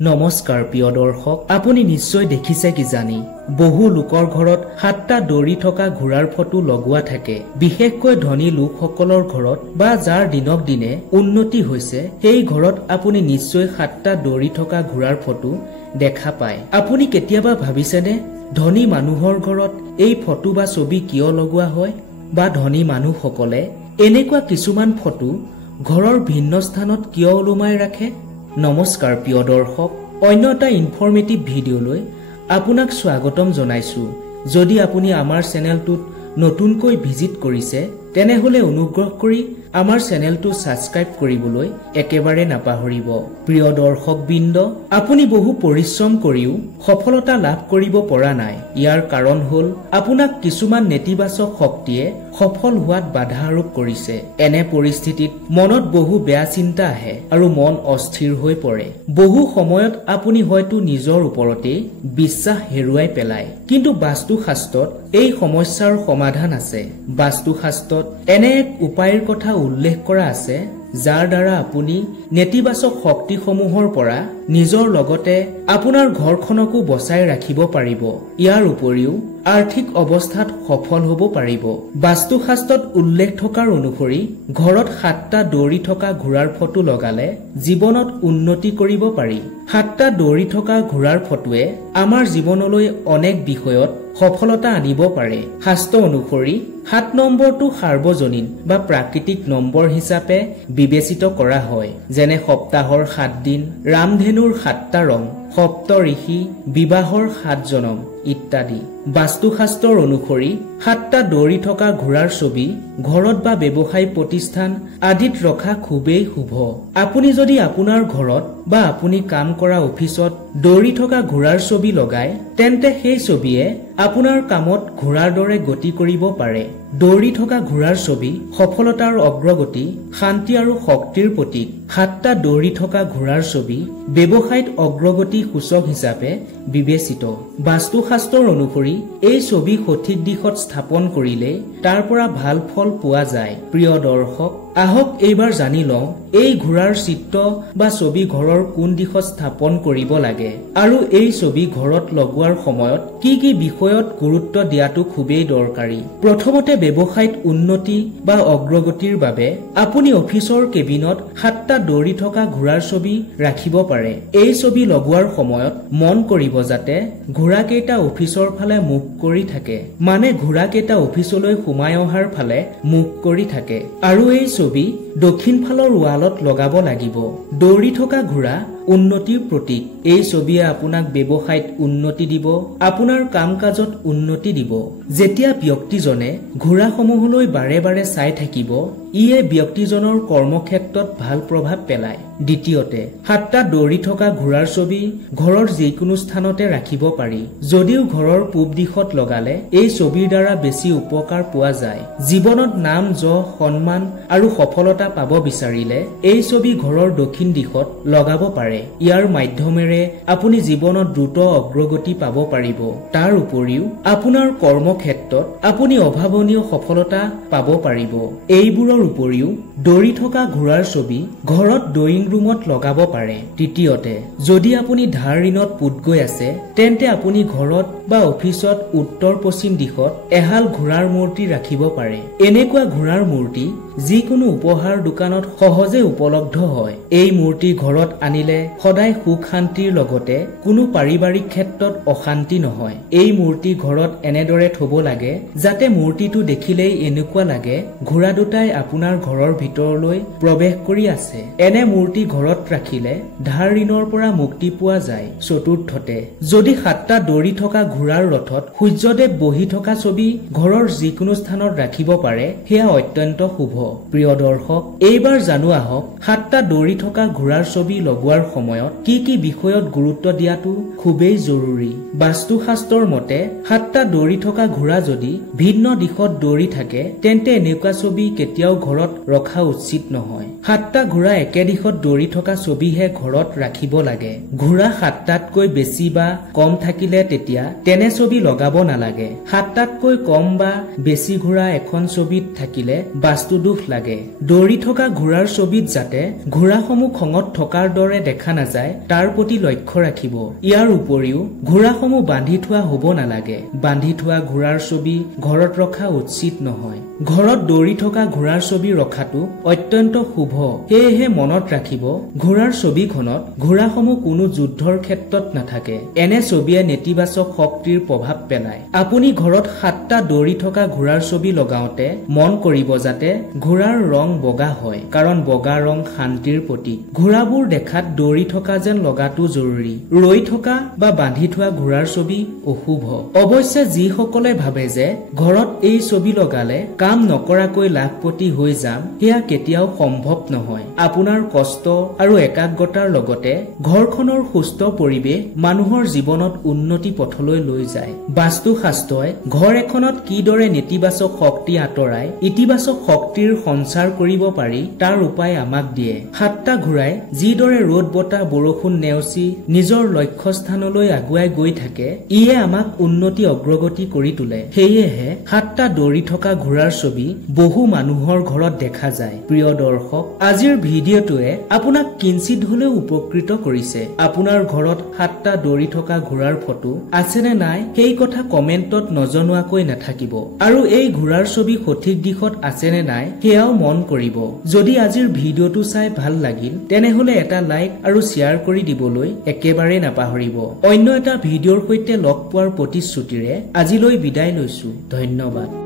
নমস্কাৰ প্ৰিয় দৰ্শক, আপুনি নিশ্চয় দেখিছে কিজানি বহু লোকৰ ঘৰত 7টা দৌৰি থকা ঘোঁৰাৰ ফটো লগোৱা থাকে। বিশেষকৈ ধনী লোকসকলৰ ঘৰত বা যাৰ দিনক দিনে উন্নতি হৈছে সেই ঘৰত আপুনি নিশ্চয় 7টা দৌৰি থকা ঘোঁৰাৰ ফটো দেখা পায়। আপুনি কেতিয়াবা ভাবিছেনে ধনী মানুহৰ ঘৰত এই ফটো বা ছবি কিয় লগোৱা হয়, বা ধনী মানুহসকলে এনেকুৱা কিছুমান ফটো ঘৰৰ ভিন্ন স্থানত কিয় ওলোমাই ৰাখে? নমস্কাৰ প্ৰিয় দৰ্শক, অন্য এটা ইনফৰমেটিভ ভিডিঅ'লৈ আপোনাক স্বাগতম জনাইছো। যদি আপুনি আমাৰ চেনেলটোত নতুনকৈ ভিজিট কৰিছে তেনেহলে অনুগ্ৰহ কৰি আমাৰ চেনেলটো সাবস্ক্ৰাইব কৰিবলৈ একেবাৰে নাপাহৰিব। প্ৰিয় দৰ্শকবৃন্দ, আপুনি বহু পৰিশ্ৰম কৰিও সফলতা লাভ কৰিব পৰা নাই। ইয়াৰ কাৰণ হ'ল আপোনাক কিছুমান নেতিবাচক শক্তিয়ে সফল হোৱাত বাধা আৰোপ কৰিছে। এনে পৰিস্থিতিত মনত বহু বেয়া চিন্তা আহে আৰু মন অস্থিৰ হৈ পৰে। বহু সময়ত আপুনি হয়তো নিজৰ ওপৰতে বিশ্বাস হেৰুৱাই পেলায়। কিন্তু বাস্তুশাস্ত্ৰত এই সমস্যাৰ সমাধান আছে। বাস্তুশাস্ত্ৰত এনে এক উপায়ৰ কথা উল্লেখ কৰা আছে যাৰ দ্বাৰা আপুনি নেতিবাচক শক্তিসমূহৰ পৰা নিজৰ লগতে আপোনাৰ ঘৰখনকো বচাই ৰাখিব পাৰিব। ইয়াৰ উপৰিও আৰ্থিক অৱস্থাত সফল হ'ব পাৰিব। বাস্তুশাস্ত্ৰত উল্লেখ থকাৰ অনুসৰি ঘৰত 7টা দৌৰি থকা ঘোঁৰাৰ ফটো লগালে জীৱনত উন্নতি কৰিব পাৰি। 7টা দৌৰি থকা ঘোঁৰাৰ ফটোৱে আমাৰ জীৱনলৈ অনেক বিষয়ত সফলতা আনিব পাৰে। শাস্ত্ৰ অনুসৰি 7 নম্বৰটো সাৰ্বজনীন বা প্ৰাকৃতিক নম্বৰ হিচাপে বিবেচিত কৰা হয়, যেনে সপ্তাহৰ 7 দিন, ৰামধেনুৰ 7টা ৰং, সপ্ত ঋষি, বিবাহৰ 7 জনম ইত্যাদি। বাস্তুশাস্ত্ৰৰ অনুসৰি 7টা দৌৰি থকা ঘোঁৰাৰ ছবি ঘৰত বা ব্যৱসায় প্ৰতিষ্ঠান আদিত ৰখা খুবেই শুভ। আপুনি যদি আপোনাৰ ঘৰত বা আপুনি কাম কৰা অফিচত দৌৰি থকা ঘোঁৰাৰ ছবি লগায় তেন্তে সেই ছবিয়ে আপোনাৰ কামত ঘোঁৰাৰ দৰে গতি কৰিব পাৰে। দৌৰি থকা ঘোঁৰাৰ ছবি সফলতাৰ অগ্ৰগতি, শান্তি আৰু শক্তিৰ প্ৰতীক। 7টা দৌৰি থকা ঘোঁৰাৰ ছবি ব্যৱসায়ত অগ্ৰগতি সূচক হিচাপে বিবেচিত। বাস্তুশাস্ত্ৰৰ অনুসৰি এই ছবি সঠিক দিশত স্থাপন কৰিলে তাৰ পৰা ভাল ফল পোৱা যায়। প্ৰিয় দৰ্শক, আহক এইবাৰ জানি লওঁ এই ঘোঁৰাৰ চিত্ৰ বা ছবি ঘৰৰ কোন দিশত স্থাপন কৰিব লাগে আৰু এই ছবি ঘৰত লগোৱাৰ সময়ত কি কি বিষয়ত গুৰুত্ব দিয়াটো খুবেই দৰকাৰী। প্ৰথমতে ব্যৱসায়ত উন্নতি বা অগ্ৰগতিৰ বাবে আপুনি অফিচৰ কেবিনত 7টা দৌৰি থকা ঘোঁৰাৰ ছবি ৰাখিব পাৰে। এই ছবি লগোৱাৰ সময়ত মন কৰিব যাতে ঘোঁৰাকেইটা অফিচৰ ফালে মুখ কৰি থাকে, মানে ঘোঁৰাকেইটা অফিচলৈ সোমাই অহাৰ ফালে মুখ কৰি থাকে, আৰু এই ছবি দক্ষিণ ফালৰ ৱালত লগাব লাগিব। দৌৰি থকা ঘোঁৰা উন্নতিৰ প্ৰতীক। এই ছবিয়ে আপোনাক ব্যৱসায়ত উন্নতি দিব, আপোনাৰ কাম কাজত উন্নতি দিব। যেতিয়া ব্যক্তিজনে ঘোঁৰাসমূহলৈ বাৰে বাৰে চাই থাকিব ইয়ে ব্যক্তিজনৰ কৰ্মক্ষেত্ৰত ভাল প্ৰভাৱ পেলায়। দ্বিতীয়তে, 7টা দৌৰি থকা ঘোঁৰাৰ ছবি ঘৰৰ যিকোনো স্থানতে ৰাখিব পাৰি। যদিও ঘৰৰ পূব দিশত লগালে এই ছবিৰ দ্বাৰা বেছি উপকাৰ পোৱা যায়। জীৱনত নাম, যশ, সন্মান আৰু সফলতা পাব বিচাৰিলে এই ছবি ঘৰৰ দক্ষিণ দিশত লগাব পাৰে। ইয়াৰ মাধ্যমেৰে আপুনি জীৱনত দ্ৰুত অগ্ৰগতি পাব পাৰিব। তাৰ উপৰিও আপোনাৰ কৰ্মক্ষেত্ৰত আপুনি অভাৱনীয় সফলতা পাব পাৰিব। এইবোৰৰ উপৰিও দৌৰি থকা ঘোঁৰাৰ ছবি ঘৰত ড্ৰয়িং ৰুমত লগাব পাৰে। তৃতীয়তে, যদি আপুনি ধাৰ ঋণত পোত গৈ আছে তেন্তে আপুনি ঘৰত বা অফিচত উত্তৰ পশ্চিম দিশত এহাল ঘোঁৰাৰ মূৰ্তি ৰাখিব পাৰে। এনেকুৱা ঘোঁৰাৰ মূৰ্তি যিকোনো উপহাৰ দোকানত সহজে উপলব্ধ হয়। এই মূৰ্তি ঘৰত আনিলে সদায় সুখ শান্তিৰ লগতে কোনো পাৰিবাৰিক ক্ষেত্ৰত অশান্তি নহয়। এই মূৰ্তি ঘৰত এনেদৰে থব লাগে যাতে মূৰ্তিটো দেখিলেই এনেকুৱা লাগে ঘোঁৰা দুটাই আপোনাৰ ঘৰৰ ভিতৰলৈ প্ৰৱেশ কৰি আছে। এনে মূৰ্তি ঘৰত ৰাখিলে ধাৰ ঋণৰ পৰা মুক্তি পোৱা যায়। চতুৰ্থতে, যদি 7টা দৌৰি থকা ঘোঁৰাৰ ৰথত সূৰ্যদেৱ বহি থকা ছবি ঘৰৰ যিকোনো স্থানত ৰাখিব পাৰে সেয়া অত্যন্ত শুভ। প্ৰিয় দৰ্শক, এইবাৰ জানো আহক 7টা দৌৰি থকা ঘোঁৰাৰ ছবি লগোৱাৰ সময়ত কি কি বিষয়ত গুৰুত্ব দিয়াটো খুবেই জৰুৰী। বাস্তুশাস্ত্ৰৰ মতে 7টা দৌৰি থকা ঘোঁৰা যদি ভিন্ন দিশত দৌৰি থাকে তেন্তে এনেকুৱা ছবি কেতিয়াও ঘৰত ৰখা উচিত নহয়। 7টা ঘোঁৰা একে দিশত দৌৰি থকা ছবিহে ঘৰত ৰাখিব লাগে। ঘোঁৰা 7টাতকৈ বেছি বা কম থাকিলে তেতিয়া তেনে ছবি লগাব নালাগে। 7টাতকৈ কম বা বেছি ঘোঁৰা এখন ছবিত থাকিলে বাস্তুদোষ দুখ লাগে। দৌৰি থকা ঘোঁৰাৰ ছবিত যাতে ঘোঁৰাসমূহ খঙত থকাৰ দৰে দেখা নাযায় তাৰ প্ৰতি লক্ষ্য ৰাখিব। ইয়াৰ উপৰিও ঘোঁৰাসমূহ বান্ধি থোৱা হ'ব নালাগে। বান্ধি থোৱা ঘোঁৰাৰ ছবি ঘৰত ৰখা উচিত নহয়। ঘৰত দৌৰি থকা ঘোঁৰাৰ ছবি ৰখাটো অত্যন্ত শুভ। সেয়েহে মনত ৰাখিব ঘোঁৰাৰ ছবিখনত ঘোঁৰাসমূহ কোনো যুদ্ধৰ ক্ষেত্ৰত নাথাকে। এনে ছবিয়ে নেতিবাচক শক্তিৰ প্ৰভাৱ পেলায়। আপুনি ঘৰত 7টা দৌৰি থকা ঘোঁৰাৰ ছবি লগাওঁতে মন কৰিব যাতে ঘোঁৰাৰ ৰং বগা হয়, কাৰণ বগা ৰং শান্তিৰ প্ৰতীক। ঘোঁৰাবোৰ দেখাত দৌৰি থকা যেন লগাটো জৰুৰী। ৰৈ থকা বা বান্ধি থোৱা ঘোঁৰাৰ ছবি অশুভ। অৱশ্যে যিসকলে ভাবে যে ঘৰত এই ছবি লগালে কাম নকৰাকৈ লাখপতি হৈ যাম, সেয়া কেতিয়াও সম্ভৱ নহয়। আপোনাৰ কষ্ট আৰু একাগ্ৰতাৰ লগতে ঘৰখনৰ সুস্থ পৰিৱেশ মানুহৰ জীৱনত উন্নতি পথলৈ লৈ যায়। বাস্তুশাস্ত্ৰই ঘৰ এখনত কিদৰে নেতিবাচক শক্তি আঁতৰাই ইতিবাচক শক্তিৰ সঞ্চাৰ কৰিব পাৰি তাৰ উপায় আমাক দিয়ে। 7টা ঘোঁৰাই যিদৰে ৰ'দ বতাহ বৰষুণ নেওচি নিজৰ লক্ষ্যস্থানলৈ আগুৱাই গৈ থাকে, ইয়ে আমাক উন্নতি অগ্ৰগতি কৰি তোলে। সেয়েহে 7টা দৌৰি থকা ঘোঁৰাৰ ছবি বহু মানুহৰ ঘৰত দেখা যায়। প্ৰিয় দৰ্শক, আজিৰ ভিডিঅ'টোৱে আপোনাক কিঞ্চিত হলেও উপকৃত কৰিছে। আপোনাৰ ঘৰত 7টা দৌৰি থকা ঘোঁৰাৰ ফটো আছেনে নাই সেই কথা কমেণ্টত নজনোৱাকৈ নাথাকিব। আৰু এই ঘোঁৰাৰ ছবি সঠিক দিশত আছেনে নাই সেয়াও মন কৰিব। যদি আজিৰ ভিডিঅ'টো চাই ভাল লাগিল তেনেহলে এটা লাইক আৰু শ্বেয়াৰ কৰি দিবলৈ একেবাৰে নাপাহৰিব। অন্য এটা ভিডিঅ'ৰ সৈতে লগ পোৱাৰ প্ৰতিশ্ৰুতিৰে আজিলৈ বিদায় লৈছো। ধন্যবাদ।